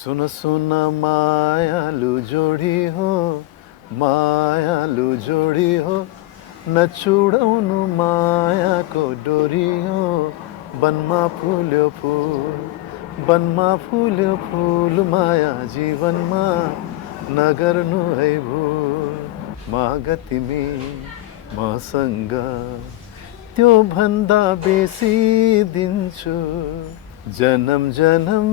सुन सुन मायालु जोडी हो, मायालु जोडी हो, नचुडाउनु मायाको डोरी हो। वनमा फुल्यो फुल, वनमा फुल्यो फुल, माया जीवनमा नगर्नु है भुल। माग तिमी मसँग त्यो भन्दा बेसी दिन्छु, जन्म जन्म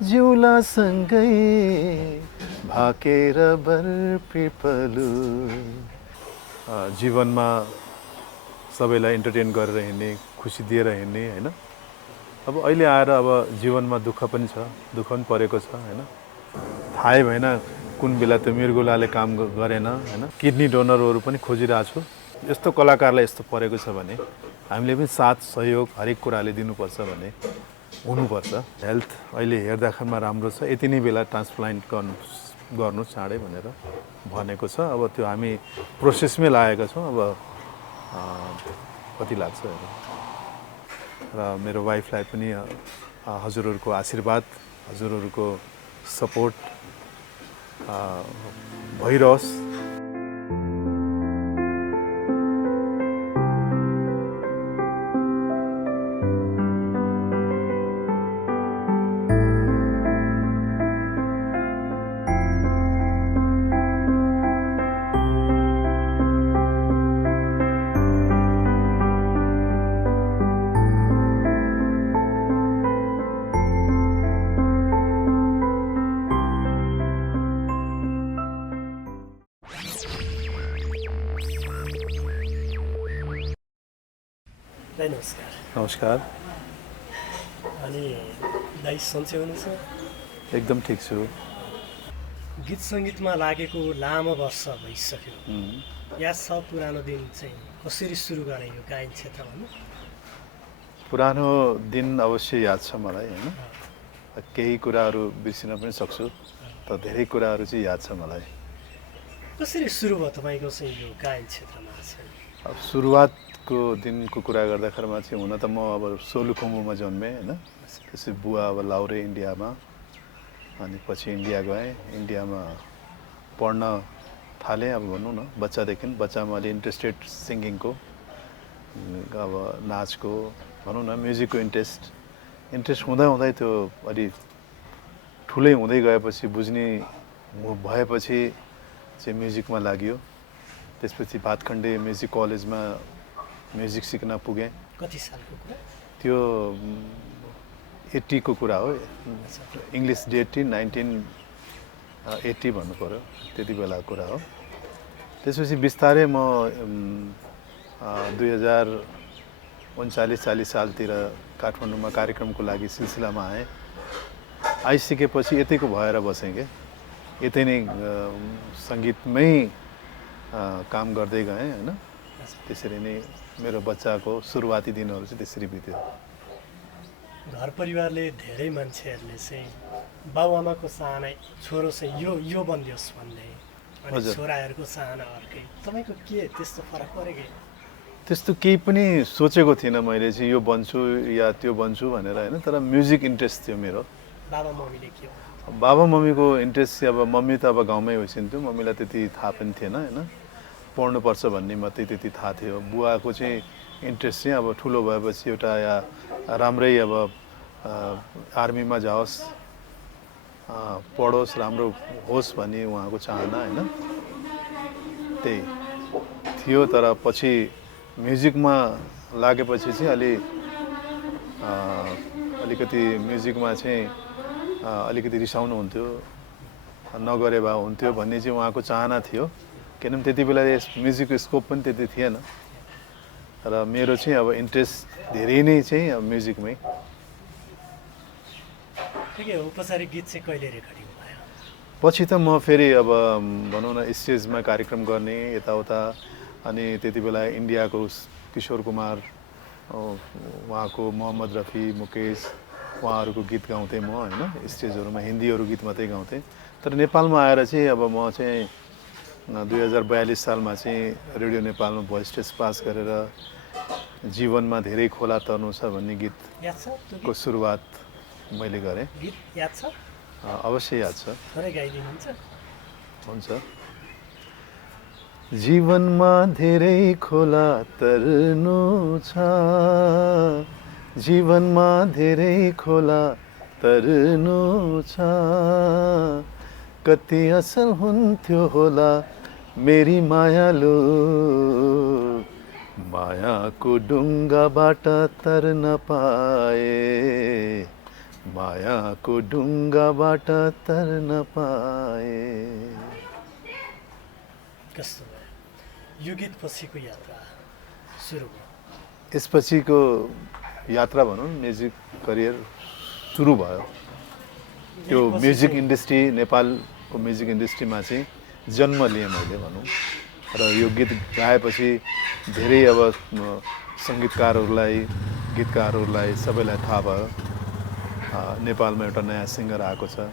जिउला सँगै भाकेर बर पिपलु। जीवनमा सबैलाई इन्टरटेन गरेर हिँड्ने, खुसी दिएर हिँड्ने हैन। अब अहिले आएर अब जीवनमा दुःख पनि छ, दुःख पनि परेको छ हैन। थाहै भएन कुन बेला त्यो मृगुलाले काम गरेन हैन। किडनी डोनरहरू पनि खोजिरहेको छु। यस्तो कलाकारलाई यस्तो परेको छ भने हामीले पनि साथ सहयोग हरेक कुराले दिनुपर्छ भने हुनुपर्छ। हेल्थ अहिले हेर्दाखेरिमा राम्रो छ, यति नै बेला ट्रान्सप्लान्ट गर्नु चाँडै भनेर भनेको छ। अब त्यो हामी प्रोसेसमै लागेका छौँ। अब कति लाग्छ र मेरो वाइफलाई पनि हजुरहरूको आशीर्वाद, हजुरहरूको सपोर्ट भइरहोस्। नमस्कार। नमस्कार। अनि दाइ सन्चै हुनुहुन्छ? एकदम ठिक छु। गीत सङ्गीतमा लागेको लामो वर्ष भइसक्यो। याद छ पुरानो दिन चाहिँ कसरी सुरु गरे यो गायन क्षेत्रमा? पुरानो दिन अवश्य याद छ मलाई हैन। केही कुराहरू बिर्सिन पनि सक्छु, तर धेरै कुराहरू चाहिँ याद छ मलाई। कसरी सुरु भयो तपाईँको चाहिँ यो गायन क्षेत्रमा चाहिँ? अब सुरुवातको दिनको कुरा गर्दाखेरिमा चाहिँ हुन त म अब सोलुखुम्बुमा जन्मेँ हैन। त्यसपछि बुवा अब लाउरे इन्डियामा, अनि पछि इन्डिया गएँ। इन्डियामा पढ्न थालेँ। अब भनौँ न बच्चामा अलि इन्ट्रेस्टेड सिङ्गिङको, अब नाचको भनौँ न म्युजिकको इन्ट्रेस्ट हुँदै त्यो अलि ठुलै हुँदै गएपछि बुझ्ने भएपछि चाहिँ म्युजिकमा लाग्यो। त्यसपछि भातखण्डे म्युजिक कलेजमा म्युजिक सिक्न पुगेँ। कति सालको कुरा? त्यो 80 को कुरा हो। इङ्ग्लिस डेट 1980 भन्नु पर्यो, त्यति बेलाको कुरा हो। त्यसपछि बिस्तारै म 2039-40 सालतिर काठमाडौँमा कार्यक्रमको लागि सिलसिलामा आएँ। आइसकेपछि यतैको भएर बसेँ के, यतै नै सङ्गीतमै काम गर्दै गएँ हैन। त्यसरी नै मेरो बच्चाको सुरुवाती दिनहरू चाहिँ त्यसरी बित्यो। घर परिवारले धेरै मान्छेहरूले चाहिँ बाबुआमाको चाहना छोरो चाहिँ यो बनियोस् भन्ने, अनि छोराहरूको चाहना अर्कै। तपाईँको के त्यस्तो फरक पऱ्यो कि? त्यस्तो केही पनि सोचेको थिइनँ मैले चाहिँ यो बन्छु या त्यो बन्छु भनेर हैन। तर म्युजिक इन्ट्रेस्ट थियो मेरो। बाबा मम्मीले के हो? बाबा मम्मीको इन्ट्रेस्ट चाहिँ अब मम्मी त अब गाउँमै होइसिन्थ्यो, मम्मीलाई त्यति थाहा पनि थिएन हैन। पढ्नुपर्छ भन्ने मात्रै त्यति थाहा थियो। बुवाको चाहिँ इन्ट्रेस्ट चाहिँ अब ठुलो भएपछि एउटा या राम्रै अब आर्मीमा जाओस्, पढोस्, राम्रो होस् भन्ने उहाँको चाहना हैन, त्यही थियो। तर पछि म्युजिकमा लागेपछि चाहिँ अलिकति म्युजिकमा चाहिँ अलिकति रिसाउनु हुन्थ्यो, नगरे भए हुन्थ्यो भन्ने चाहिँ उहाँको चाहना थियो। किनभने त्यति बेला म्युजिकको स्कोप पनि त्यति थिएन। र मेरो चाहिँ अब इन्ट्रेस्ट धेरै नै चाहिँ अब म्युजिकमै। ठिकै हो। औपचारिक गीत चाहिँ कहिले रेकर्डिङ भयो? पछि त म फेरि अब भनौँ न स्टेजमा कार्यक्रम गर्ने यताउता, अनि त्यति बेला इन्डियाको किशोर कुमार, उहाँको मोहम्मद रफी, मुकेश, उहाँहरूको गीत गाउँथेँ म हैन। स्टेजहरूमा हिन्दीहरू गीत मात्रै गाउँथेँ। तर नेपालमा आएर चाहिँ अब म चाहिँ 2042 सालमा चाहिँ रेडियो नेपालमा भोइस टेस्ट पास गरेर जीवनमा धेरै खोला तर्नु छ भन्ने गीतको सुरुवात मैले गरेँ। गीत याद छ? अवश्य याद छ। थोरै गाइदिनुहुन्छ? हुन्छ। जीवनमा धेरै खोला तर्नु छ, जीवनमा धेरै खोला तर्नु छ, कति असल हुन्थ्यो होला मेरी मायालु, मायाको डुङ्गाबाट तर्न पाए, मायाको डुङ्गाबाट तर्न पाए। कस्तो भयो यो गीत पछिको यात्रा सुरु भयो? यसपछिको यात्रा भनौँ म्युजिक करियर सुरु भयो। त्यो म्युजिक इन्डस्ट्री, नेपालको म्युजिक इन्डस्ट्रीमा चाहिँ जन्म लिएँ मैले भनौँ। र यो गीत गाएपछि धेरै अब सङ्गीतकारहरूलाई, गीतकारहरूलाई सबैलाई थाहा भयो नेपालमा एउटा नयाँ सिङ्गर आएको छ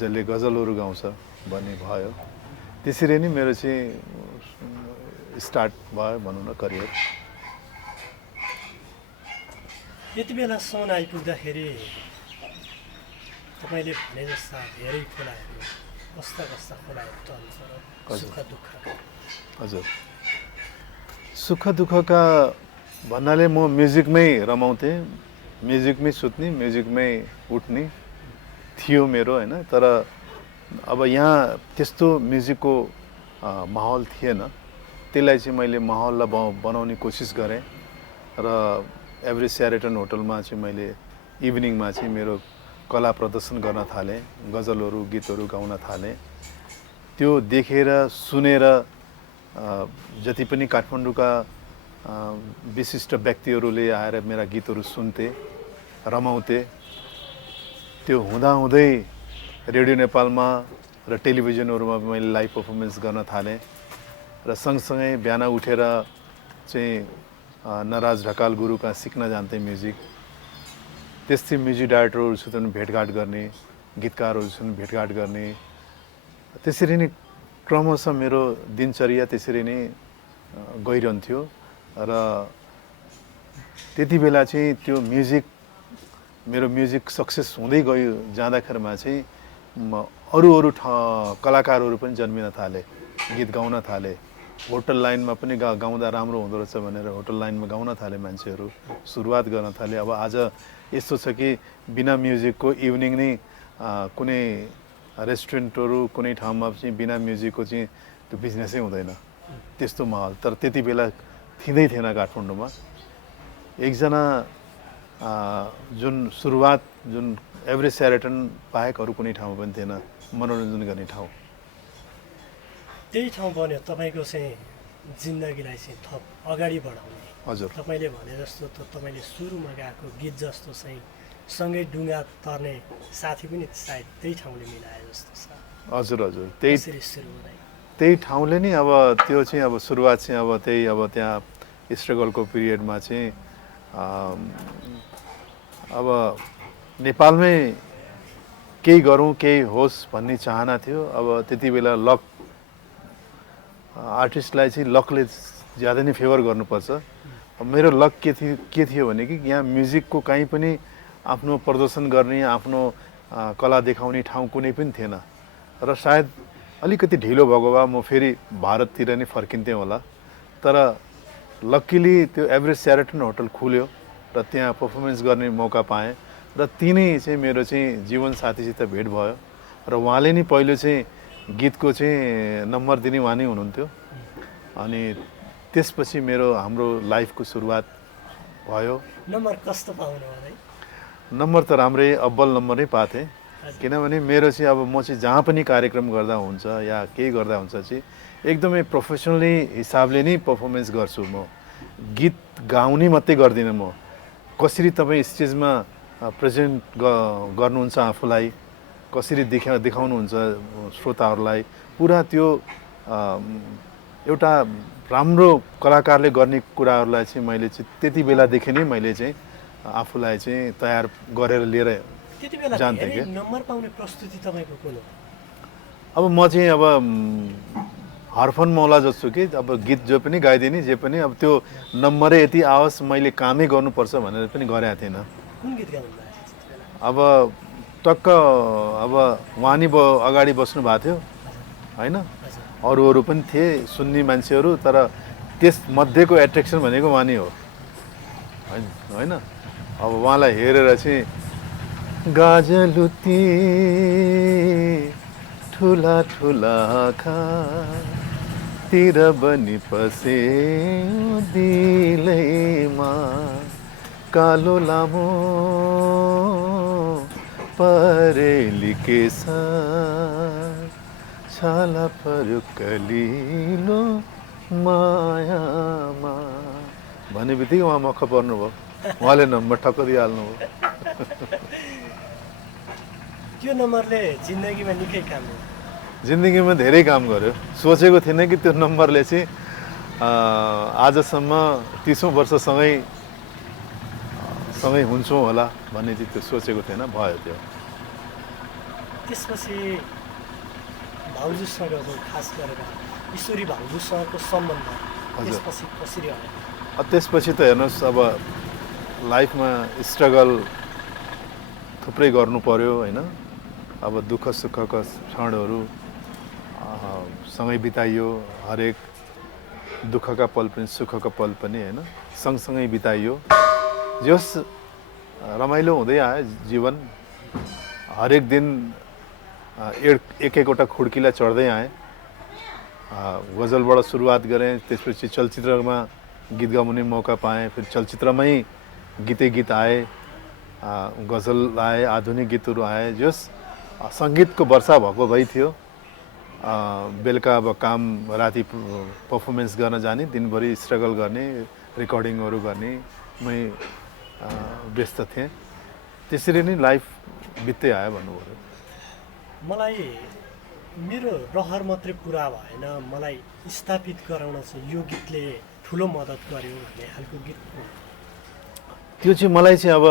जसले गजलहरू गाउँछ भन्ने भयो। त्यसरी नै मेरो चाहिँ स्टार्ट भयो भनौँ न करियर। यति बेलासम्म आइपुग्दाखेरि तपाईँले भने जस्ता धेरै खोलाहरू, कस्ता कस्ता खोलाहरू टर्नु पर्यो, सुख दुःखका? हजुर, सुख दुःखका भन्नाले म म्युजिकमै रमाउँथेँ, म्युजिकमै सुत्ने, म्युजिकमै उठ्ने थियो मेरो होइन। तर अब यहाँ त्यस्तो म्युजिकको माहौल थिएन, त्यसलाई चाहिँ मैले माहौललाई बनाउने कोसिस गरेँ र एभरेज स्यारेटन होटलमा चाहिँ मैले इभिनिङमा चाहिँ मेरो कला प्रदर्शन गर्न थालेँ, गजलहरू गीतहरू गाउन थालेँ। त्यो देखेर सुनेर जति पनि काठमाडौँका विशिष्ट व्यक्तिहरूले आएर मेरा गीतहरू सुन्थे, रमाउँथे। त्यो हुँदाहुँदै रेडियो नेपालमा र टेलिभिजनहरूमा मैले लाइभ पर्फर्मेन्स गर्न थालेँ र सँगसँगै बिहान उठेर चाहिँ नराज ढकाल गुरुका सिक्न जान्थेँ म्युजिक। त्यस्तै म्युजिक डाइरेक्टरहरूसित पनि भेटघाट गर्ने, गीतकारहरूसित भेटघाट गर्ने। त्यसरी नै क्रमशः मेरो दिनचर्या त्यसरी नै गइरहन्थ्यो र त्यति बेला चाहिँ त्यो म्युजिक, मेरो म्युजिक सक्सेस हुँदै गयो जाँदाखेरिमा चाहिँ अरू कलाकारहरू पनि जन्मिन थाले, गीत गाउन थाले। होटल लाइनमा पनि गाउँदा राम्रो हुँदो रहेछ भनेर होटल लाइनमा गाउन थाले मान्छेहरू, सुरुवात गर्न थाले। अब आज यस्तो छ कि बिना म्युजिकको इभिनिङ नै कुनै रेस्टुरेन्टहरू कुनै ठाउँमा चाहिँ बिना म्युजिकको चाहिँ त्यो बिजनेसै हुँदैन, त्यस्तो माहौल। तर त्यति बेला थिँदै थिएन काठमाडौँमा। एकजना जुन सुरुवात जुन एभरेज स्यारेटन बाहेक अरू कुनै ठाउँमा पनि थिएन मनोरञ्जन गर्ने ठाउँ। त्यही ठाउँ बन्यो तपाईँको चाहिँ जिन्दगीलाई चाहिँ थप अगाडि बढाउने। हजुर, तपाईँले भने जस्तो त तपाईँले सुरुमा गाएको गीत जस्तो चाहिँ सँगै डुङ्गा तर्ने साथी पनि सायद त्यही ठाउँले मिलाए जस्तो छ। हजुर हजुर, त्यही ठाउँले नै अब त्यो चाहिँ अब सुरुवात चाहिँ अब त्यही अब त्यहाँ स्ट्रगलको पिरियडमा चाहिँ अब नेपालमै केही गरौँ केही होस् भन्ने चाहना थियो। अब त्यति बेला लक, आर्टिस्टलाई चाहिँ लकले ज्यादा नै फेभर गर्नुपर्छ। अब मेरो लक के थियो भने कि यहाँ म्युजिकको कहीँ पनि आफ्नो प्रदर्शन गर्ने, आफ्नो कला देखाउने ठाउँ कुनै पनि थिएन र सायद अलिकति ढिलो भएको भए म फेरि भारततिर नै फर्किन्थेँ होला। तर लक्किली त्यो एभरेज स्यारेटन होटल खुल्यो र त्यहाँ पर्फर्मेन्स गर्ने मौका पाएँ र तिनै चाहिँ मेरो चाहिँ जीवनसाथीसित भेट भयो र उहाँले नै पहिलो चाहिँ गीतको चाहिँ नम्बर दिने उहाँ नै हुनुहुन्थ्यो। अनि त्यसपछि हाम्रो लाइफको सुरुवात भयो। नम्बर कस्तो पाउनु होला? नम्बर त राम्रै, अब्बल नम्बर नै पाथेँ। किनभने मेरो चाहिँ अब म चाहिँ जहाँ पनि कार्यक्रम गर्दा हुन्छ या केही गर्दा हुन्छ चाहिँ एकदमै प्रोफेसनली हिसाबले नै पर्फर्मेन्स गर्छु। म गीत गाउने मात्रै गर्दिनँ। म कसरी तपाईँ स्टेजमा प्रेजेन्ट गर्नुहुन्छ आफूलाई, कसरी देखाउनुहुन्छ श्रोताहरूलाई, पुरा त्यो एउटा राम्रो कलाकारले गर्ने कुराहरूलाई चाहिँ मैले चाहिँ त्यति बेलादेखि नै मैले चाहिँ आफूलाई चाहिँ तयार गरेर लिएर जान्थेँ कि। नम्बर पाउने प्रस्तुति तपाईँको कुन हो? अब म चाहिँ अब हरफन मौला जस्तो कि अब गीत जो पनि गाइदिने जे पनि अब त्यो नम्बरै यति आओस् मैले कामै गर्नुपर्छ भनेर पनि गरेको थिएन। कुन गीत गाउनु भएको थियो? अब टक्क अब उहाँ नि अगाडि बस्नु भएको थियो होइन, अरू पनि थिए सुन्ने मान्छेहरू, तर त्यस मध्येको एट्र्याक्सन भनेको उहाँ नै हो होइन। अब उहाँलाई हेरेर चाहिँ गाजलुती ठुला ठुला आँखा तिर बनी पसे दिलैमा कालो लामो परेली केश छाला पर्यो कलिलो मायामा भन्ने बित्तिकै उहाँ मक्ख पर्नुभयो। उहाँले नम्बर ठक्क दिइहाल्नु भयो। त्यो नम्बरले जिन्दगीमा निकै काम गर्यो। जिन्दगीमा धेरै काम गर्यो। सोचेको थिएन कि त्यो नम्बरले चाहिँ आजसम्म 30औं वर्षसँगै हुन्छौँ होला भन्ने चाहिँ त्यो सोचेको थिएन, भयो त्यो। त्यसपछि भाउजूसँगको खास गरेर ईश्वरी भाउजूसँगको सम्बन्ध त्यसपछि कसरी आयो? त्यसपछि त हेर्नुहोस्, अब लाइफमा स्ट्रगल थुप्रै गर्नु पर्यो होइन। अब दुःख सुखका क्षणहरू सँगै बिताइयो, हरेक दुःखका पल पनि सुखका पल पनि होइन सँगसँगै बिताइयो। जस रमाइलो हुँदै आयो जीवन। हरेक दिन एक-एकवटा खुड्किला चढ्दै आएँ। गजलबाट सुरुवात गरेँ, त्यसपछि चलचित्रमा गीत गाउने मौका पाएँ, फेरि चलचित्रमै गीत आए, गजल आए, आधुनिक गीतहरू आए। जस सङ्गीतको वर्षा भएको भइ थियो। बेलुका अब काम, राति पर्फर्मेन्स गर्न जाने, दिनभरि स्ट्रगल गर्ने, रेकर्डिङहरू गर्ने मै व्यस्त थिएँ। त्यसरी नै लाइफ बित्दै आयो भन्नु पर्यो। मलाई मेरो रहर मात्रै पुरा भएन, मलाई स्थापित गराउन चाहिँ यो गीतले ठुलो मद्दत गर्यो भन्ने खालको गीत त्यो चाहिँ मलाई चाहिँ अब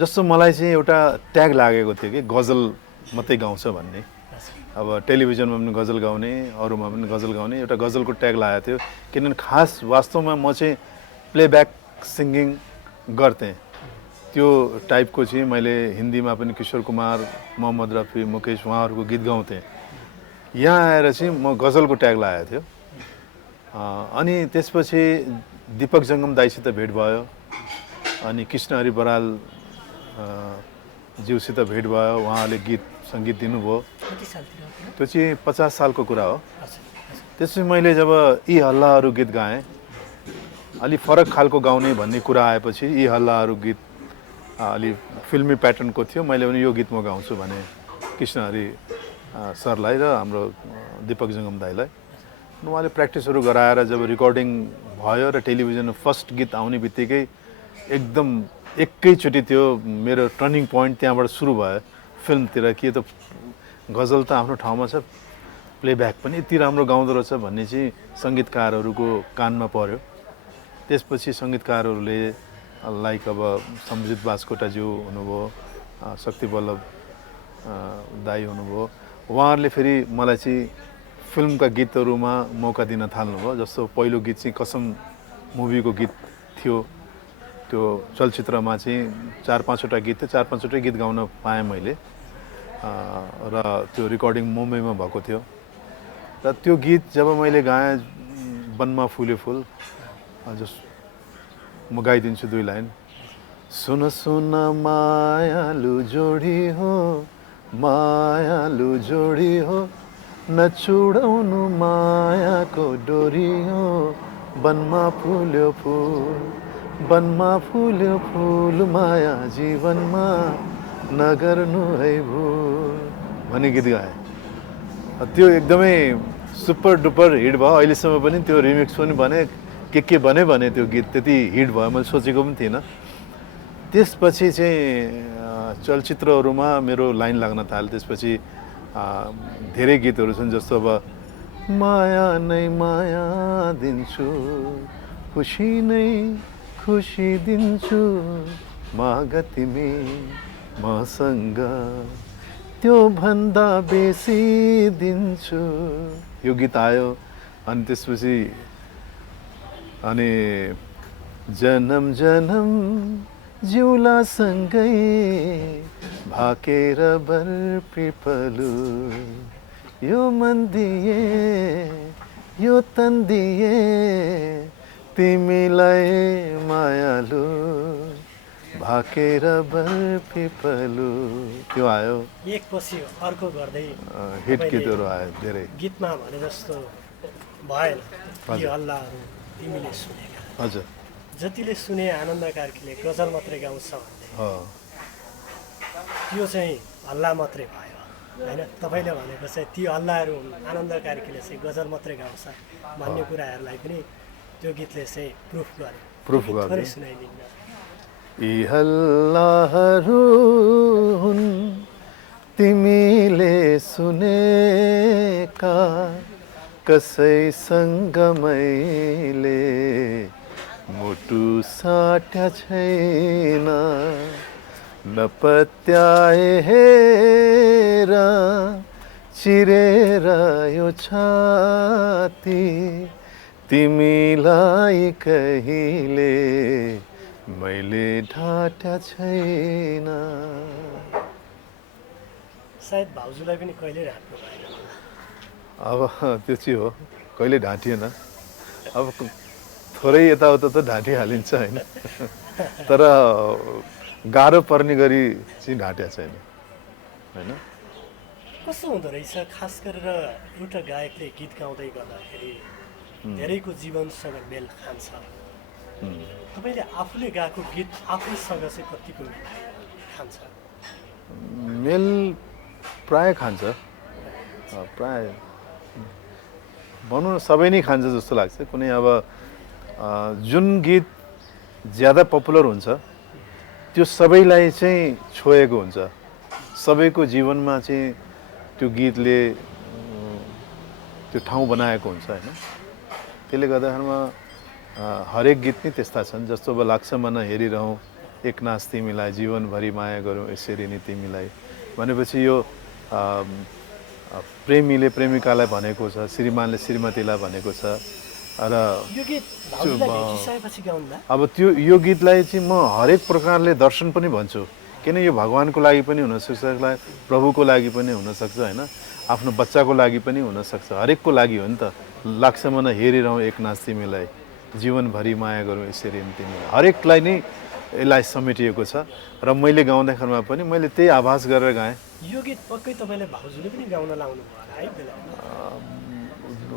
जस्तो मलाई चाहिँ एउटा ट्याग लागेको थियो कि गजल मात्रै गाउँछ भन्ने। अब टेलिभिजनमा पनि गजल गाउने, अरूमा पनि गजल गाउने, एउटा गजलको ट्याग लागेको थियो। किनभने खास वास्तवमा म चाहिँ प्लेब्याक सिङ्गिङ गर्थेँ। त्यो टाइपको चाहिँ मैले हिन्दीमा पनि किशोर कुमार, मोहम्मद रफी, मुकेश उहाँहरूको गीत गाउँथेँ। यहाँ आएर चाहिँ म गजलको ट्याग लागेको थियो। अनि त्यसपछि दीपक जङ्गम दाइसित भेट भयो, अनि कृष्णहरि बराल ज्यूसित भेट भयो। उहाँले गीत सङ्गीत दिनुभयो। त्यो चाहिँ 50 सालको कुरा हो। त्यसपछि मैले जब यी हल्लाहरू गीत गाएँ, अलि फरक खालको गाउने भन्ने कुरा आएपछि यी हल्लाहरू गीत अलि फिल्मी प्याटर्नको थियो। मैले पनि यो गीत म गाउँछु भने कृष्णहरि सरलाई र हाम्रो दीपक जङ्गम दाईलाई। उहाँले प्र्याक्टिसहरू गराएर जब रिकर्डिङ भयो र टेलिभिजनमा फर्स्ट गीत आउने बित्तिकै एकदम एकैचोटि त्यो मेरो टर्निङ पोइन्ट त्यहाँबाट सुरु भयो फिल्मतिर। के त गजल त आफ्नो ठाउँमा छ, प्लेब्याक पनि यति राम्रो गाउँदो रहेछ भन्ने चाहिँ सङ्गीतकारहरूको कानमा पर्यो। त्यसपछि सङ्गीतकारहरूले लाइक अब सम्झित बास्कोटाज्यू हुनुभयो, शक्ति बल्लभ दाई हुनुभयो। उहाँहरूले फेरि मलाई चाहिँ फिल्मका गीतहरूमा मौका दिन थाल्नुभयो। जस्तो पहिलो गीत चाहिँ कसम मुभीको गीत थियो। त्यो चलचित्रमा चाहिँ 4-5वटा गीत थियो, 4-5वटै गीत गाउन पाएँ मैले। र त्यो रिकर्डिङ मुम्बईमा भएको थियो। र त्यो गीत जब मैले गाएँ, वनमा फुल्यो फुल, जस म गाइदिन्छु 2 लाइन। सुन सुन मायालु जोडी हो, मायालु जोडी हो, नछुडाउनु मायाको डोरी हो, वनमा फुल्यो फुल, वनमा फुल्यो फुल, माया जीवनमा नगर्नु है भुल भन्ने गीत गाएँ। त्यो एकदमै सुपर डुपर हिट भयो। अहिलेसम्म पनि त्यो रिमिक्स पनि भने के भने त्यो गीत त्यति हिट भयो मैले सोचेको पनि थिइनँ। त्यसपछि चाहिँ चलचित्रहरूमा मेरो लाइन लाग्न थाल्यो। त्यसपछि धेरै गीतहरू छन्, जस्तो अब माया नै माया दिन्छु, खुसी नै खुसी दिन्छु, माग तिमी मसँग त्यो भन्दा बेसी दिन्छु, यो गीत आयो। अनि त्यसपछि अनि जन्म जन्म जिउला सँगै भाकेर बर पिपलु यो मन दिए यो तन दिए तिमीलाई मायालु भाकेर बर पिपलु त्यो आयो एकपछि अर्को गर्दै हिट तपाईँले गीतहरू आयो धेरै गीतमा भने जस्तो भएन यी हल्लाहरू तिमीले सुनेका हजुर जतिले सुने आनन्द कार्कीले गजल मात्रै गाउँछ भन्दै त्यो चाहिँ हल्ला मात्रै भयो होइन तपाईँले भनेको चाहिँ ती हल्लाहरू आनन्द कार्कीले चाहिँ गजल मात्रै गाउँछ भन्ने कुराहरूलाई पनि त्यो गीतले चाहिँ प्रुफ गर्यो। थोरै सुनाइदिन्न यी हल्लाहरू हुन् तिमीले सुनेका कसैसँग मैले मुटु साट्या छैन नपत्याए हेर चिरेर यो छाती तिमीलाई कहिले मैले ढाट्या छैन सायद भाउजूलाई पनि कहिले ढाँट्नु भएन अब त्यो चाहिँ हो कहिले ढाँटिएन अब थोरै यताउता त ढाँटिहालिन्छ होइन तर गाह्रो पर्ने गरी चाहिँ ढाँट्या छैन होइन कस्तो हुँदो रहेछ खास गरेर एउटा गायकले गीत गाउँदै गर्दाखेरि धेरैको जीवनसँग मेल खान्छ तपाईँले आफूले गाएको गीत आफैसँग चाहिँ कतिको मेल खान्छ मेल प्राय खान्छ प्राय भनौँ न सबै नै खान्छ जस्तो लाग्छ कुनै अब जुन गीत ज्यादा पपुलर हुन्छ त्यो सबैलाई चाहिँ छोएको हुन्छ सबैको जीवनमा चाहिँ त्यो गीतले त्यो ठाउँ बनाएको हुन्छ होइन त्यसले गर्दाखेरिमा हरेक गीत नै त्यस्ता छन् जस्तो अब लाग्छ मन हेरिरहँ एक नाच तिमीलाई जीवनभरि माया गरौँ यसरी नै तिमीलाई भनेपछि यो प्रेमीले प्रेमिकालाई भनेको छ श्रीमानले श्रीमतीलाई भनेको छ र यो गीत भाउजूलाई भेटिसकेपछि गाउँदा अब त्यो यो गीतलाई चाहिँ म हरेक प्रकारले दर्शन पनि भन्छु किन यो भगवान्को लागि पनि हुनसक्छ प्रभुको लागि पनि हुनसक्छ होइन आफ्नो बच्चाको लागि पनि हुनसक्छ हरेकको लागि हो नि त लाग्छ मन हेरिरहँ एक नाच तिमीलाई जीवनभरि माया गरौँ यसरी नै तिमीलाई हरेकलाई नै यसलाई समेटिएको छ र मैले गाउँदाखेरिमा पनि मैले त्यही आभास गरेर गाएँ यो गीत पक्कै तपाईँले भाउजूले पनि गाउन लाउनु भयो होला है बेलामा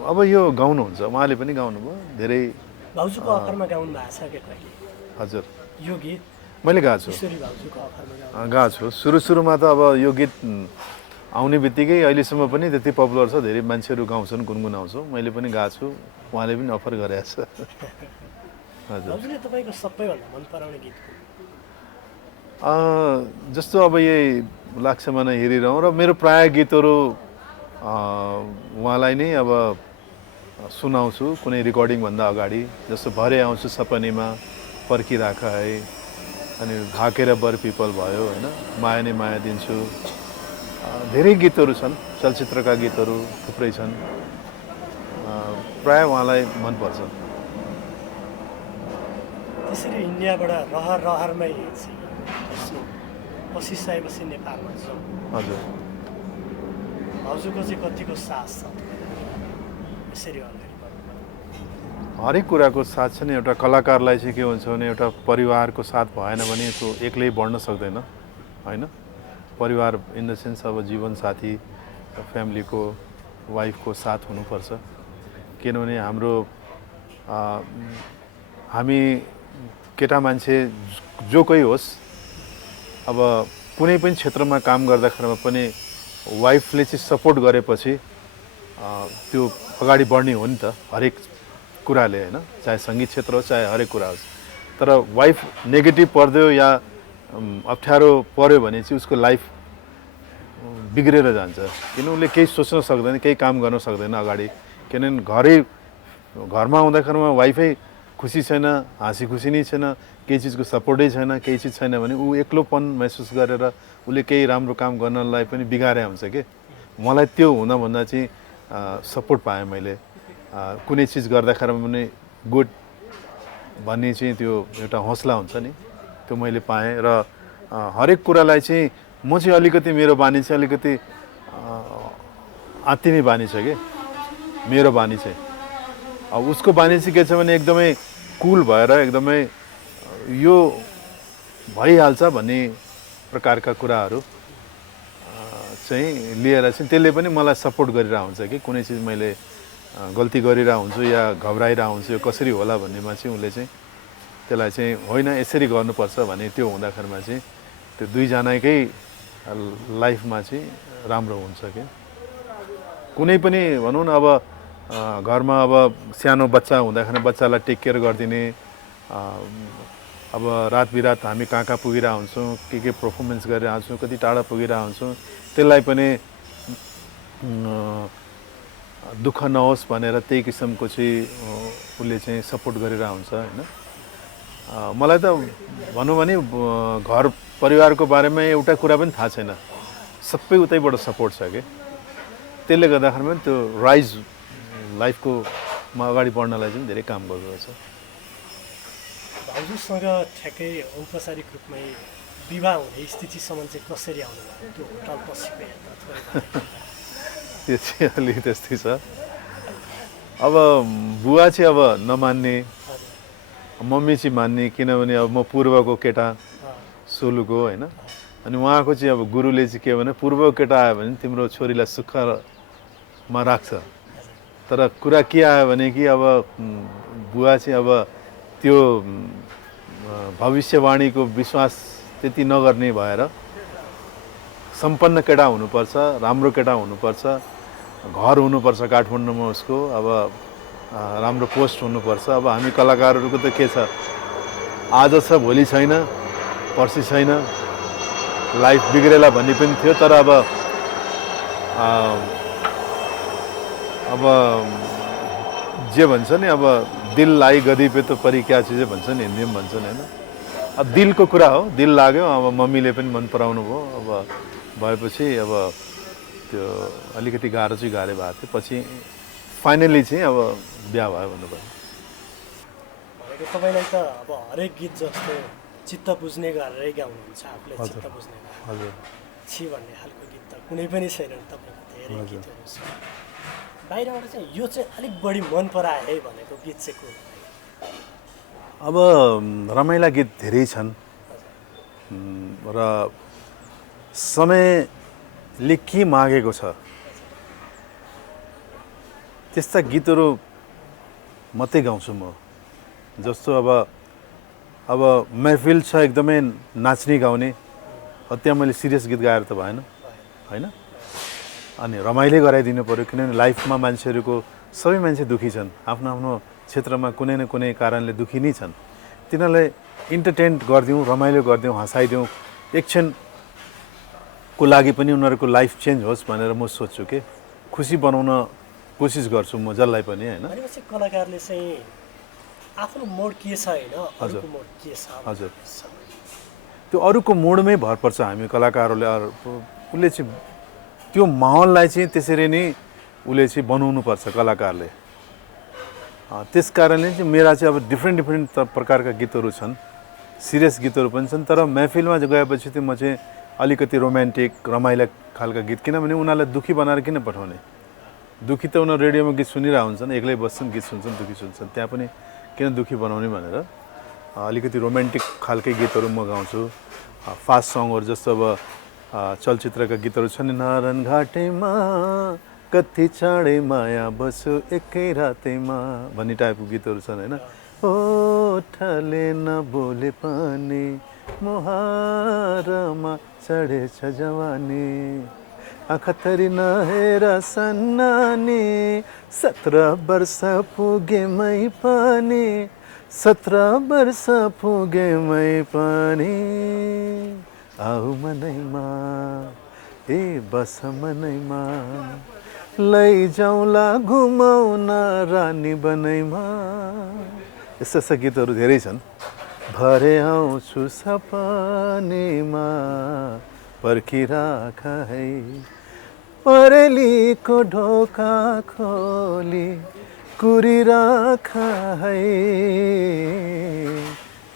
अब यो गाउनुहुन्छ उहाँले पनि गाउनुभयो धेरै भाउजूको अफरमा गाउनु भएको छ क्या कहिले हजुर यो गीत मैले गाएको छु ईश्वरी भाउजूको अफरमा गाउनु गएको छु सुरुमा त अब यो गीत आउने बित्तिकै अहिलेसम्म पनि त्यति पपुलर छ धेरै मान्छेहरू गाउँछन् गुनगुनाउँछौँ मैले पनि गाएको छु उहाँले पनि अफर गरेको छ हजुर भाउजूले तपाईँको सबैभन्दा मन पराउने गीत जस्तो अब यही लाग्छ मन हेरिरहँ र मेरो प्राय गीतहरू उहाँलाई नै अब सुनाउँछु कुनै रेकर्डिङभन्दा अगाडि जस्तो भरे आउँछु सपनीमा पर्खिराख है अनि भाकेर बर पिपल भयो होइन माया नै माया दिन्छु धेरै गीतहरू छन् चलचित्रका गीतहरू थुप्रै छन् प्राय उहाँलाई मनपर्छ त्यसरी इन्डियाबाट रहरमै चाहिँ पसिसकेपछि नेपालमा जाउँ हजुर भाउजूको चाहिँ कतिको साथ छ यसरी अगाडि बढ्नु हरेक कुराको साथ छ नि एउटा कलाकारलाई चाहिँ के हुन्छ भने एउटा परिवारको साथ भएन भने त्यो एक्लै बढ्न सक्दैन होइन परिवार इन द सेन्स अब जीवनसाथी फ्यामिलीको वाइफको साथ हुनुपर्छ किनभने हाम्रो हामी केटा मान्छे जो कोही होस् अब कुनै पनि क्षेत्रमा काम गर्दाखेरिमा पनि वाइफले चाहिँ सपोर्ट गरेपछि त्यो अगाडि बढ्ने हो नि त हरेक कुराले होइन चाहे सङ्गीत क्षेत्र होस् चाहे हरेक कुरा होस् तर वाइफ नेगेटिभ परिदियो या अप्ठ्यारो पर्यो भने चाहिँ उसको लाइफ बिग्रेर जान्छ किन उसले केही सोच्न सक्दैन केही काम गर्न सक्दैन अगाडि किनभने घरमा आउँदाखेरिमा वाइफै खुसी छैन हाँसी खुसी नै छैन केही चिजको सपोर्टै छैन केही चिज छैन भने ऊ एक्लोपन महसुस गरेर उसले केही राम्रो काम गर्नलाई पनि बिगारे हुन्छ कि मलाई त्यो हुनभन्दा चाहिँ सपोर्ट पाएँ मैले कुनै चिज गर्दाखेरिमा पनि गुड भन्ने चाहिँ त्यो एउटा हौसला हुन्छ नि त्यो मैले पाएँ र हरेक कुरालाई चाहिँ म चाहिँ अलिकति मेरो बानी चाहिँ अलिकति आत्तिने बानी छ कि मेरो बानी चाहिँ। अब उसको बानी चाहिँ के छ भने एकदमै कुल भएर एकदमै यो भइहाल्छ भन्ने प्रकारका कुराहरू चाहिँ लिएर चाहिँ त्यसले पनि मलाई सपोर्ट गरिरहेको हुन्छ कि कुनै चिज मैले गल्ती गरिरहेको हुन्छु या घबराइरहेको हुन्छु यो कसरी होला भन्नेमा चाहिँ उसले चाहिँ त्यसलाई चाहिँ होइन यसरी गर्नुपर्छ भने त्यो हुँदाखेरिमा चाहिँ त्यो दुईजनाकै लाइफमा चाहिँ राम्रो हुन्छ कि कुनै पनि भनौँ न अब घरमा अब सानो बच्चा हुँदाखेरि बच्चालाई टेक केयर गरिदिने अब रात बिरात हामी कहाँ कहाँ पुगिरहेको हुन्छौँ के पर्फर्मेन्स गरिरहेको हुन्छौँ कति टाढा पुगिरहेको हुन्छौँ त्यसलाई पनि दुःख नहोस् भनेर त्यही किसिमको चाहिँ उसले चाहिँ सपोर्ट गरिरहेको हुन्छ होइन। मलाई त भनौँ भने घर परिवारको बारेमा एउटा कुरा पनि थाहा छैन, सबै उतैबाट सपोर्ट छ कि त्यसले गर्दाखेरि पनि त्यो राइज लाइफको अगाडि बढ्नलाई चाहिँ धेरै काम गरिरहेछ। भाउजूसँग ठ्याक्कै औपचारिक रूपमै विवाह हुने स्थितिसम्म चाहिँ कसरी आउनुभयो त्यो होटल पछिको हेर्दा त्यो चाहिँ अलिक त्यस्तै छ। अब बुवा चाहिँ अब नमान्ने, मम्मी चाहिँ मान्ने, किनभने अब म पूर्वको केटा सोलुको होइन। अनि उहाँको चाहिँ अब गुरुले चाहिँ के भने पूर्वको केटा आयो भने तिम्रो छोरीलाई सुखमा राख्छ। तर कुरा के आयो भने कि अब बुवा चाहिँ अब त्यो भविष्यवाणीको विश्वास त्यति नगर्ने भएर सम्पन्न केटा हुनुपर्छ, राम्रो केटा हुनुपर्छ, घर हुनुपर्छ काठमाडौँमा उसको, अब राम्रो पोस्ट हुनुपर्छ। अब हामी कलाकारहरूको त के छ, आज छ भोलि छैन, पर्सि छैन, लाइफ बिग्रेला भन्ने पनि थियो। तर अब जे भन्छ नि अब दिल लाई गदी पे तो परी क्या चिज भन्छ नि, हिन्दीमा भन्छन् होइन। अब दिलको कुरा हो, दिल लाग्यो, अब मम्मीले पनि मन पराउनु भयो। अब भएपछि अब त्यो अलिकति गाह्रो चाहिँ गाह्रो भएको थियो, पछि फाइनली चाहिँ अब बिहा भयो भन्नुभयो। भनेको तपाईँलाई त अब हरेक गीत जस्तो चित्त बुझ्ने गरेरै गाउनुहुन्छ, आफूले चित्त बुझ्ने हजुर छि भन्ने खालको गीत त कुनै पनि छैन तपाईँको, धेरै गीतहरू छ। बाहिरबाट चाहिँ यो चाहिँ अलिक बढी मन पराए है भनेको गीत चाहिँ को? अब रमाइला गीत धेरै छन् र समयले के मागेको छ त्यस्ता गीतहरू मात्रै गाउँछु म। जस्तो अब महफिल छ एकदमै नाच्ने गाउने, त्यहाँ मैले सिरियस गीत गाएर त भएन होइन। अनि रमाइलो गराइदिनु पऱ्यो, किनभने लाइफमा मान्छेहरूको सबै मान्छे दुःखी छन्, आफ्नो आफ्नो क्षेत्रमा कुनै न कुनै कारणले दुःखी नै छन्। तिनीहरूलाई इन्टरटेन गरिदिउँ, रमाइलो गरिदिउँ, हँसाइदिउँ, एकछिनको लागि पनि उनीहरूको लाइफ चेन्ज होस् भनेर म सोच्छु कि खुसी बनाउन कोसिस गर्छु म जसलाई पनि होइन। भनेपछि कलाकारले चाहिँ आफ्नो मोड के छ होइन, अरूको मोड के छ? हजुर, त्यो अरूको मोडमै भर पर्छ। हामी कलाकारहरूले उसले चाहिँ त्यो माहौललाई चाहिँ त्यसरी नै उसले चाहिँ बनाउनु पर्छ कलाकारले। त्यस कारणले चाहिँ मेरा चाहिँ अब डिफ्रेन्ट प्रकारका गीतहरू छन्, सिरियस गीतहरू पनि छन्। तर महफिलमा गएपछि चाहिँ म चाहिँ अलिकति रोमान्टिक रमाइला खालका गीत, किनभने उनीहरूलाई दुःखी बनाएर किन पठाउने? दुःखी त उनीहरू रेडियोमा गीत सुनिरहेको हुन्छन्, एक्लै बस्छन्, गीत सुन्छन्, दुःखी सुन्छन्, त्यहाँ पनि किन दुःखी बनाउने भनेर अलिकति रोमान्टिक खालकै गीतहरू म गाउँछु। फास्ट सङहरू जस्तो अब चलचित्रका गीतहरू छन्, नारायण घाटैमा कति चाँडै माया बसो एकै रातैमा भन्ने टाइपको गीतहरू छन् होइन। ओठले नबोले पनि मुहारमा चढेछ जवानी, आँखा तरी नहेर सन्नानी, 17 वर्ष पुगेमै पनि, 17 वर्ष पुगेमै पनि, आऊ मनैमा ए बस मनैमा, लैजाउँला घुमाउन रानी बनैमा। यस्ता यस्ता गीतहरू धेरै छन्। भरे आउँछु सपनीमा पर्खिराख है, परेलीको ढोका खोली कुरिराख है,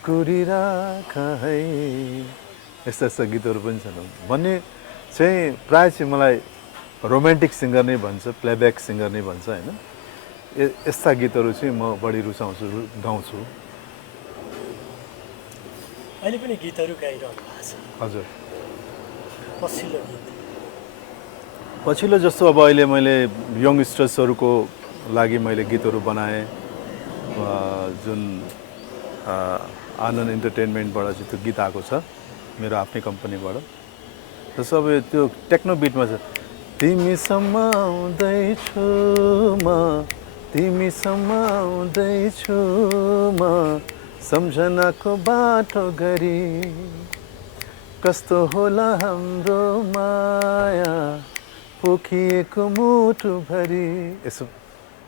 कुरिराख है यस्ता यस्ता गीतहरू पनि छन् भन्ने चाहिँ प्रायः चाहिँ मलाई रोमान्टिक सिङ्गर नै भन्छ प्लेब्याक सिङ्गर नै भन्छ होइन यस्ता गीतहरू चाहिँ म बढी रुचाउँछु गाउँछु अहिले पनि गीतहरू गाइरहनु भएको छ हजुर पछिल्लो गीत पछिल्लो जस्तो अब अहिले मैले यङस्टर्सहरूको लागि मैले गीतहरू बनाएँ जुन आनन्द इन्टरटेनमेन्टबाट चाहिँ त्यो गीत आएको छ मेरो आफ्नै कम्पनीबाट जस्तो अब त्यो टेक्नो बिटमा छ तिमीसम्म आउँदैछु म तिमीसम्म आउँदैछु म सम्झनाको बाटो गरी कस्तो होला हाम्रो माया पोखिएको मुटुभरि यसो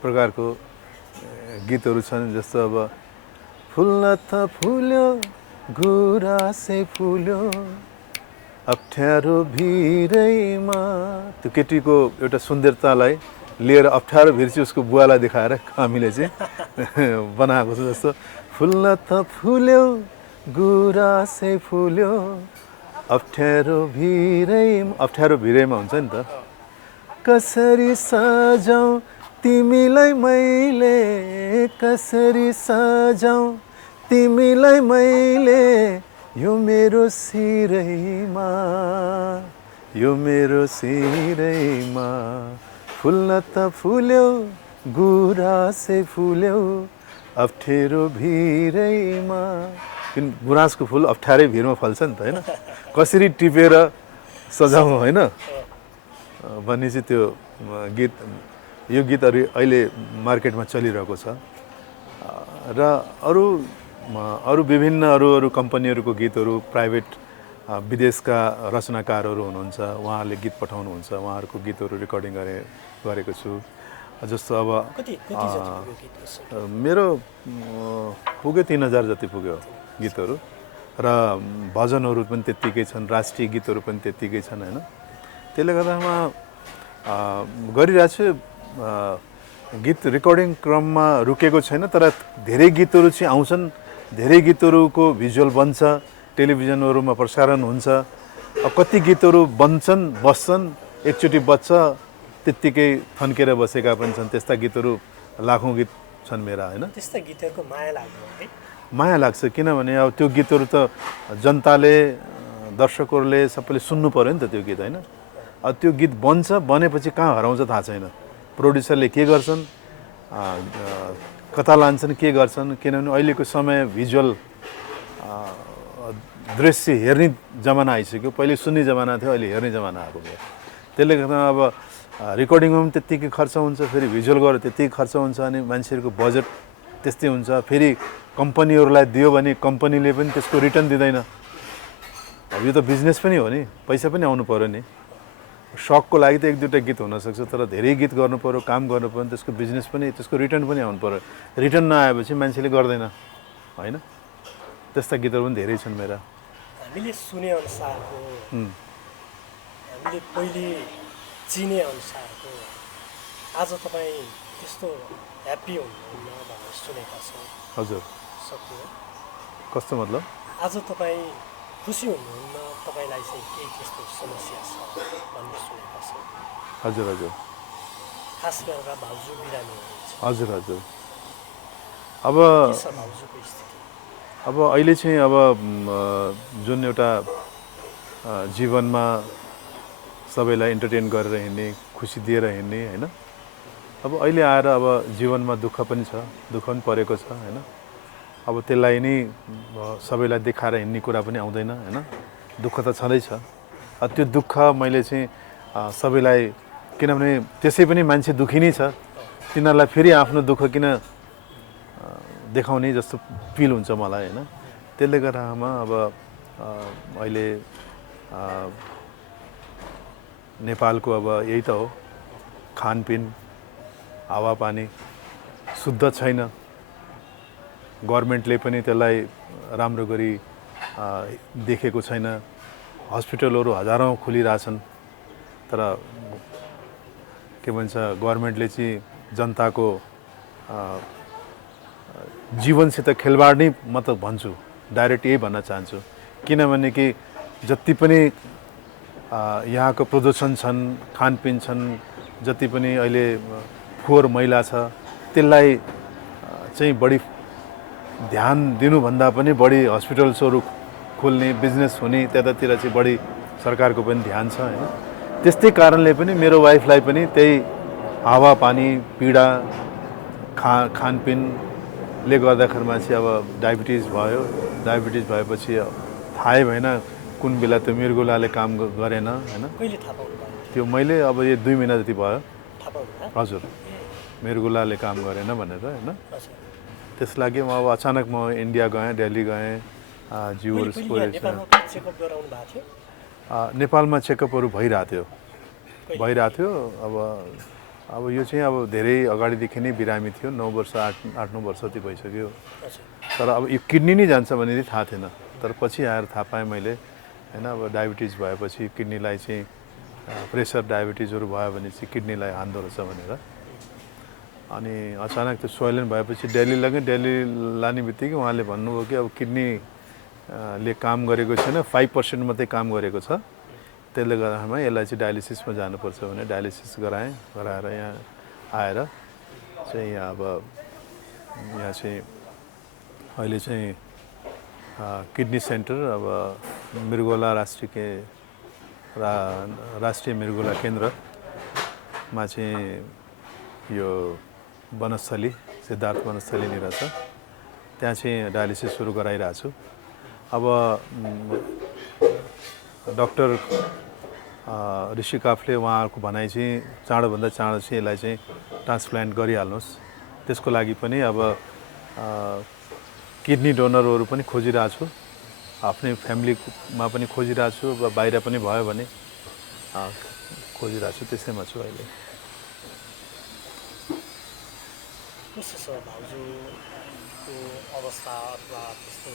प्रकारको गीतहरू छन् जस्तो अब फुल्न त फुल्यो गुराँसै फुल्यो अप्ठ्यारो भिरैमा त्यो केटीको एउटा सुन्दरतालाई लिएर अप्ठ्यारो भिर चाहिँ उसको बुवालाई देखाएर हामीले चाहिँ बनाएको छ जस्तो फुल्न त फुल्यो गुराँसै फुल्यो अप्ठ्यारो भिरैमा हुन्छ नि त कसरी सजाउँ तिमीलाई मैले कसरी सजाउँ तिमीलाई मैले यो मेरो सिरैमा फुल्न त फुल्यो गुराँसै फुल्यो अप्ठ्यारो भिरैमा किन गुराँसको फुल अप्ठ्यारै भिरमा फल्छ नि त होइन कसरी टिपेर सजाउँ होइन भन्ने चाहिँ त्यो गीत यो गीतहरू अहिले मार्केटमा चलिरहेको छ र अरू विभिन्न अरू कम्पनीहरूको गीतहरू प्राइभेट विदेशका रचनाकारहरू हुनुहुन्छ उहाँहरूले गीत पठाउनुहुन्छ उहाँहरूको गीतहरू रेकर्डिङ गरेको छु जस्तो अब मेरो पुग्यो 3000 जति पुग्यो गीतहरू र भजनहरू पनि त्यत्तिकै छन् राष्ट्रिय गीतहरू पनि त्यत्तिकै छन् होइन त्यसले गर्दामा गरिरहेको छु गीत रेकर्डिङ क्रममा रुकेको छैन तर धेरै गीतहरू चाहिँ आउँछन् धेरै गीतहरूको भिजुअल बन्छ टेलिभिजनहरूमा प्रसारण हुन्छ कति गीतहरू बन्छन् बस्छन् एकचोटि बच्छ त्यत्तिकै थन्केर बसेका पनि छन् त्यस्ता गीतहरू लाखौँ गीत छन् मेरा होइन त्यस्ता गीतहरूको माया लाग्यो है माया लाग्छ किनभने अब त्यो गीतहरू त जनताले दर्शकहरूले सबैले सुन्नु पर्यो नि त त्यो गीत होइन अब त्यो गीत बन्छ बनेपछि कहाँ हराउँछ थाहा छैन प्रोड्युसरले के गर्छन् कता लान्छन् के गर्छन् किनभने अहिलेको समय भिजुअल दृश्य हेर्ने जमाना आइसक्यो पहिले सुन्ने जमाना थियो अहिले हेर्ने जमाना आएको भयो त्यसले गर्दा अब रेकर्डिङमा पनि त्यत्तिकै खर्च हुन्छ फेरि भिजुअल गरेर त्यत्तिकै खर्च हुन्छ अनि मान्छेहरूको बजेट त्यस्तै हुन्छ फेरि कम्पनीहरूलाई दियो भने कम्पनीले पनि त्यसको रिटर्न दिँदैन अब यो त बिजनेस पनि हो नि पैसा पनि आउनु पर्यो नि सकको लागि त एक दुईवटा गीत हुनसक्छ तर धेरै गीत गर्नु पर्यो काम गर्नु पर्यो त्यसको बिजनेस पनि त्यसको रिटर्न पनि आउनु पर्यो रिटर्न नआएपछि मान्छेले गर्दैन होइन त्यस्ता गीतहरू पनि धेरै छन् मेरा हामीले सुने अनुसारको हामीले पहिले चिने अनुसारको आज तपाईँ त्यस्तो ह्याप्पी हुनुहुन्न भनेर सुनेका छौँ हजुर सक्यो कस्तो मतलब आज तपाईँ खुसी हुनुहुन्न तपाईँलाई चाहिँ केही त्यस्तो समस्या छ भन्ने सुनेका छौँ हजुर हजुर खास गरेर भाउजू बिरामी हुनुहुन्छ हजुर हजुर अब के छ भाउजूको स्थिति अब अहिले चाहिँ अब जुन एउटा जीवनमा सबैलाई इन्टरटेन गरेर हिँड्ने खुसी दिएर हिँड्ने होइन अब अहिले आएर अब जीवनमा दुःख पनि छ दुःख पनि परेको छ होइन अब त्यसलाई नै सबैलाई देखाएर हिँड्ने कुरा पनि आउँदैन होइन दुःख त छँदैछ त्यो दुःख मैले चाहिँ सबैलाई किनभने त्यसै पनि मान्छे दुःखी नै छ तिनीहरूलाई फेरि आफ्नो दुःख किन देखाउने जस्तो फिल हुन्छ मलाई होइन त्यसले गर्दामा अब अहिले नेपालको अब यही त हो खानपिन हावापानी शुद्ध छैन गभर्मेन्टले पनि त्यसलाई राम्रो गरी देखेको छैन हस्पिटलहरू हजारौँ खुलिरहेछन् तर के भन्छ गभर्मेन्टले चाहिँ जनताको जीवनसित खेलवाड नै म त भन्छु डाइरेक्ट यही भन्न चाहन्छु किनभने कि जति पनि यहाँको प्रदूषण छन् खानपिन छन् जति पनि अहिले फोहोर मैला छ त्यसलाई चाहिँ बढी ध्यान दिनुभन्दा पनि बढी हस्पिटल्सहरू खोल्ने बिजनेस हुने त्यतातिर चाहिँ बढी सरकारको पनि ध्यान छ हैन त्यस्तै कारणले पनि मेरो वाइफलाई पनि त्यही हावापानी पीडा खानपिनले गर्दाखेरिमा चाहिँ अब डायबिटिज भयो डायबिटिज भएपछि थाहै भएन कुन बेला त्यो मृगौलाले काम गरेन हैन कहिले थाहा पाउनुभयो त्यो मैले अब यो 2 महिना जति भयो थाहा पाउनुभयो हजुर मृगौलाले काम गरेन भनेर हैन हजुर त्यसलागि म अब अचानक म इन्डिया गएँ दिल्ली गएँ जिउहरू नेपालमा चेकअप गराउनु भएको थियो नेपालमा चेकअपहरू भइरहेको थियो अब यो चाहिँ अब धेरै अगाडिदेखि नै बिरामी थियो 9 वर्ष 8-9 वर्ष जति भइसक्यो तर अब यो किडनी नै जान्छ भन्ने चाहिँ थाहा थिएन तर पछि आएर थाहा पाएँ मैले हैन अब डायबिटिज भएपछि किडनीलाई चाहिँ प्रेसर डायबिटिजहरू भयो भने चाहिँ किडनीलाई हान्दो रहेछ भनेर अनि अचानक त्यो सोइलेन भएपछि दिल्ली लगेँ दिल्ली लाने बित्तिकै उहाँले भन्नुभयो कि अब किडनी ले काम गरेको छैन 5% मात्रै काम गरेको छ त्यसले गर्दामा यसलाई चाहिँ डायलिसिसमा जानुपर्छ भने डायलिसिस गराएर यहाँ आएर चाहिँ यहाँ चाहिँ अहिले चाहिँ किडनी सेन्टर अब मृगौला राष्ट्रिय मृगौला केन्द्रमा चाहिँ यो वनस्थली सिद्धार्थ वनस्थलीनिर छ त्यहाँ चाहिँ डायलिसिस सुरु गराइरहेको छु अब डाक्टर ऋषि काफले उहाँहरूको भनाइ चाहिँ चाँडोभन्दा चाँडो चाहिँ यसलाई चाहिँ ट्रान्सप्लान्ट गरिहाल्नुहोस् त्यसको लागि पनि अब किडनी डोनरहरू पनि खोजिरहेको छु आफ्नै फ्यामिलीमा पनि खोजिरहेको छु बाहिर पनि भयो भने खोजिरहेको छु त्यसैमा छु अहिले कस्तो छ भाउजूको अवस्था अथवा त्यस्तो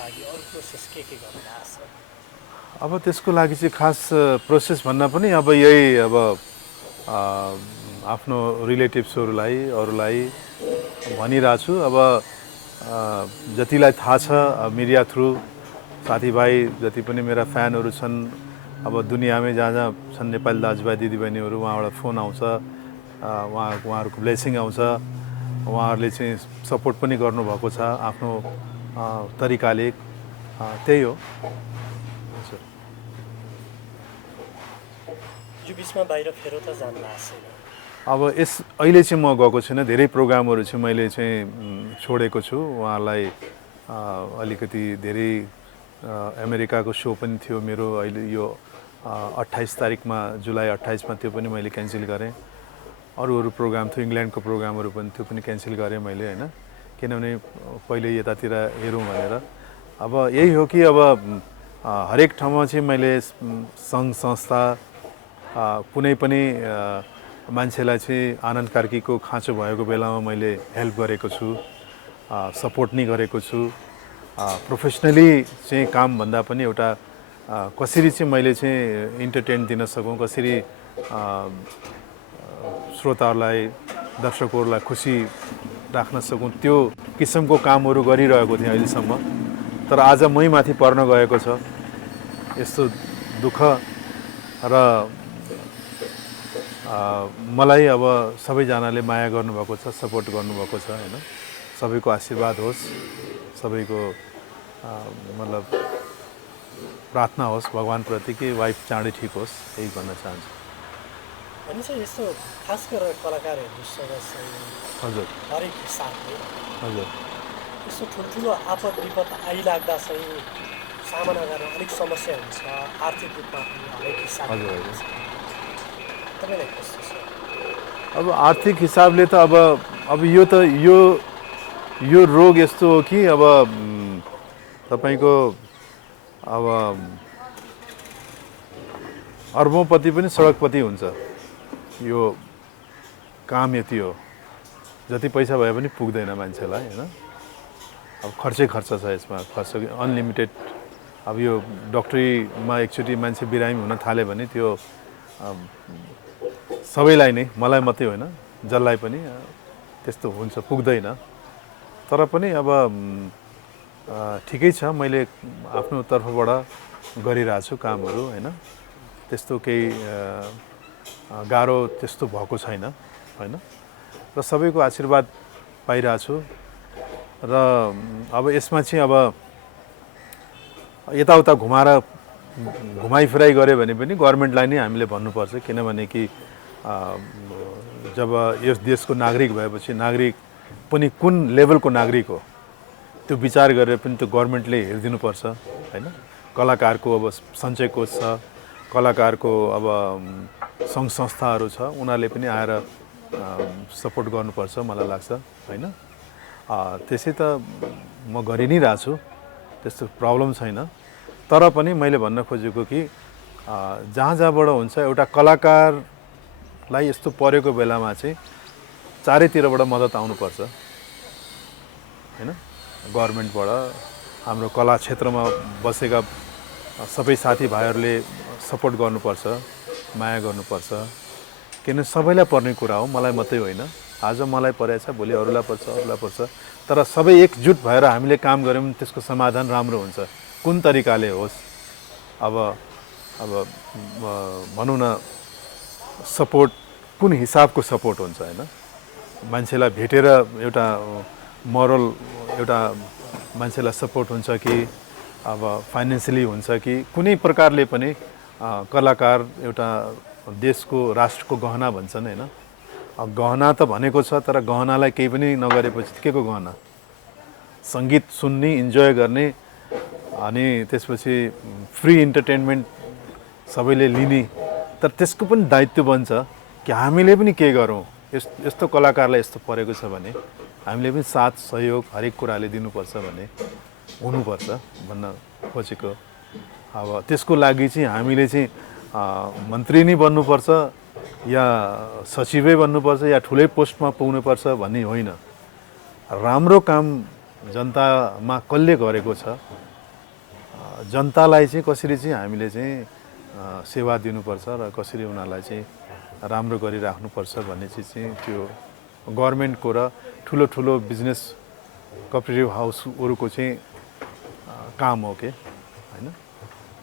लागि अरू प्रोसेस के गर्नुभएको छ अब त्यसको लागि चाहिँ खास प्रोसेस भन्दा पनि अब यही अब आफ्नो रिलेटिभ्सहरूलाई अरूलाई भनिरहेको छु अब जतिलाई थाहा छ मिडिया थ्रु साथीभाइ जति पनि मेरा फ्यानहरू छन् अब दुनियाँमै जहाँ जहाँ छन् नेपाली दाजुभाइ दिदीबहिनीहरू उहाँबाट फोन आउँछ उहाँहरूको ब्लेसिङ आउँछ उहाँहरूले चाहिँ सपोर्ट पनि गर्नुभएको छ आफ्नो तरिकाले त्यही हो यो बिचमा बाहिर फेरो त जानु भएको छैन अब अहिले चाहिँ म गएको छैन धेरै प्रोग्रामहरू चाहिँ मैले चाहिँ छोडेको छु उहाँलाई अलिकति धेरै अमेरिकाको सो पनि थियो मेरो अहिले यो 28 तारिकमा जुलाई 28मा त्यो पनि मैले क्यान्सल गरेँ अरू प्रोग्राम थियो इङ्ल्यान्डको प्रोग्रामहरू पनि त्यो पनि क्यान्सल गरेँ मैले हैन किनभने पहिले यतातिर हेरौँ भनेर अब यही हो कि अब हरेक ठाउँमा चाहिँ मैले सङ्घ संस्था कुनै पनि मान्छेलाई चाहिँ आनन्द कार्कीको खाँचो भएको बेलामा मैले हेल्प गरेको छु सपोर्ट नै गरेको छु प्रोफेसनली चाहिँ काम भन्दा पनि एउटा कसरी चाहिँ मैले चाहिँ इन्टरटेन दिन सकौँ कसरी श्रोताहरूलाई दर्शकहरूलाई खुसी राख्न सकौँ त्यो किसिमको कामहरू गरिरहेको थिएँ अहिलेसम्म तर आज मै माथि पर्न गएको छ यस्तो दुःख र मलाई अब सबैजनाले माया गर्नुभएको छ सपोर्ट गर्नुभएको छ हैन सबैको आशीर्वाद होस् सबैको मतलब प्रार्थना होस् भगवानप्रति कि वाइफ चाँडै ठिक होस् यही भन्न चाहन्छु अनि चाहिँ यस्तो खास गरेर कलाकारहरूसँग चाहिँ हजुर हरेक हिसाबले हजुर यस्तो ठुल्ठुलो आपद विपद आइलाग्दा चाहिँ सामना गर्न अलिक समस्या हुन्छ आर्थिक रूपमा पनि हरेक हिसाबले तपाईँलाई कस्तो छ अब आर्थिक हिसाबले त अब यो रोग यस्तो हो कि अब तपाईको अब अर्बौँपति पनि सडकपति हुन्छ यो काम यति हो जति पैसा भए पनि पुग्दैन मान्छेलाई हैन अब खर्चै खर्च छ यसमा खर्च अनलिमिटेड अब यो डक्टरीमा एकचोटि मान्छे बिरामी हुन थाल्यो भने त्यो सबैलाई नै मलाई मात्रै होइन जसलाई पनि त्यस्तो हुन्छ पुग्दैन तर पनि अब ठिकै छ, मैले आफ्नो तर्फबाट गरिरहेको छु कामहरू होइन, त्यस्तो केही गाह्रो त्यस्तो भएको छैन होइन, र सबैको आशीर्वाद पाइरहेको छु। र अब यसमा चाहिँ अब यताउता घुमाइफिराइ गऱ्यो भने पनि गभर्मेन्टलाई नै हामीले भन्नुपर्छ, किनभने कि जब यस देशको नागरिक भएपछि नागरिक पनि कुन लेभलको नागरिक हो त्यो विचार गरेर पनि त्यो गभर्मेन्टले हेरिदिनुपर्छ होइन। कलाकारको अब सञ्चय कोष छ, कलाकारको अब सङ्घ संस्थाहरू छ, उनीहरूले पनि आएर सपोर्ट गर्नुपर्छ मलाई लाग्छ होइन। त्यसै त म गरि नै रहेको छु, त्यस्तो प्रब्लम छैन। तर पनि मैले भन्न खोजेको कि जहाँ जहाँबाट हुन्छ एउटा कलाकारलाई यस्तो परेको बेलामा चाहिँ चारैतिरबाट मद्दत आउनुपर्छ होइन। गभर्मेन्टबाट, हाम्रो कला क्षेत्रमा बसेका सबै साथीभाइहरूले सपोर्ट गर्नुपर्छ, माया गर्नुपर्छ, किनभने सबैलाई पर्ने कुरा हो, मलाई मात्रै होइन। आज मलाई परेछ, भोलि अरूलाई पर्छ, अरूलाई पर्छ, तर सबै एकजुट भएर हामीले काम गऱ्यौँ भने त्यसको समाधान राम्रो हुन्छ। कुन तरिकाले होस्, अब भनौँ न सपोर्ट कुन हिसाबको सपोर्ट हुन्छ होइन। मान्छेलाई भेटेर एउटा मोरल एउटा मान्छेलाई सपोर्ट हुन्छ कि अब फाइनेन्सियली हुन्छ कि कुनै प्रकारले पनि कलाकार एउटा देशको राष्ट्रको गहना भन्छन् होइन। गहना त भनेको छ, तर गहनालाई केही पनि नगरेपछि के को गहना? सङ्गीत सुन्ने, इन्जोय गर्ने, अनि त्यसपछि फ्री इन्टरटेनमेन्ट सबैले लिने, तर त्यसको पनि दायित्व बन्छ कि हामीले पनि के गरौँ, यस्तो कलाकारलाई यस्तो परेको छ भने हामीले पनि साथ सहयोग हरेक कुराले दिनुपर्छ भन्ने हुनुपर्छ भन्न खोजेको। अब त्यसको लागि चाहिँ हामीले चाहिँ मन्त्री नै बन्नुपर्छ या सचिवै बन्नुपर्छ या ठुलै पोस्टमा पुग्नुपर्छ भन्ने होइन। राम्रो काम जनतामा कसले गरेको छ, जनतालाई चाहिँ कसरी चाहिँ हामीले चाहिँ सेवा दिनुपर्छ र कसरी उनीहरूलाई चाहिँ राम्रो गरिराख्नुपर्छ भन्ने चिज चाहिँ त्यो गभर्मेन्टको र ठुलो ठुलो बिजनेस कोअपरेटिभ हाउसहरूको चाहिँ काम हो के होइन।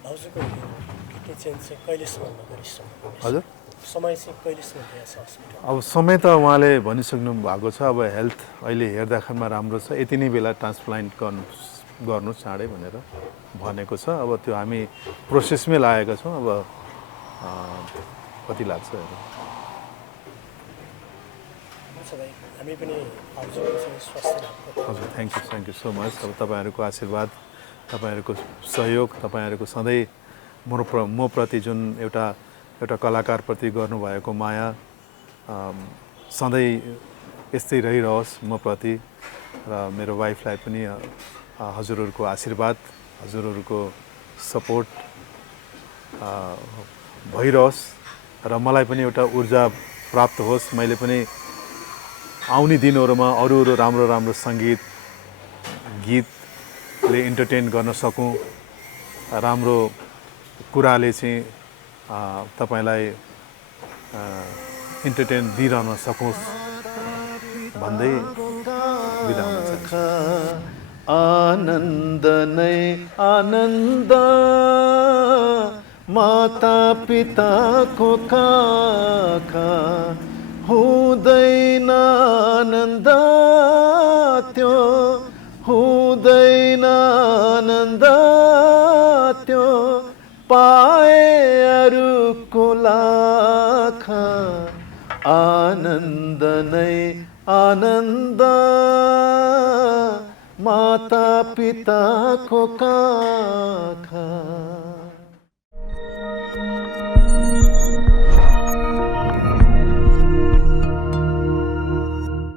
भाउजूको ट्रिटमेन्ट चाहिँ कहिलेसम्म गरिसक्नु? हजुर, समय चाहिँ कहिलेसम्म दिएछ हस्पिटल? अब समय त उहाँले भनिसक्नु भएको छ, अब हेल्थ अहिले हेर्दाखेरिमा राम्रो छ, यति नै बेला ट्रान्सप्लान्ट गर्नु चाँडै भनेर भनेको छ। अब त्यो हामी प्रोसेसमै लागेका छौँ, अब कति लाग्छ हेरौँ। हामी पनि भाउजूको चाहिँ स्वास्थ्य लाभको हजुर, थ्याङ्क यू सो मच। अब तपाईँहरूको आशीर्वाद, तपाईँहरूको सहयोग, तपाईँहरूको सधैँ म प्रति जुन एउटा कलाकारप्रति गर्नुभएको माया सधैँ यस्तै रहिरहोस् म प्रति, र मेरो वाइफलाई पनि हजुरहरूको आशीर्वाद, हजुरहरूको सपोर्ट भइरहोस् र मलाई पनि एउटा ऊर्जा प्राप्त होस्। मैले पनि आउने दिनहरूमा अरू राम्रो राम्रो सङ्गीत गीतले इन्टरटेन गर्न सकूँ, राम्रो कुराले चाहिँ तपाईँलाई इन्टरटेन दिइरहन सकोस् भन्दै बिदा हुन चाहन्छु। आनन्द नै आनन्द माता पिताको काखा हुँदैन आनन्द त्यो, हुँदैन आनन्द त्यो पाए अरूको लाखा। आनन्द नै आनन्द माता पिताको काखा।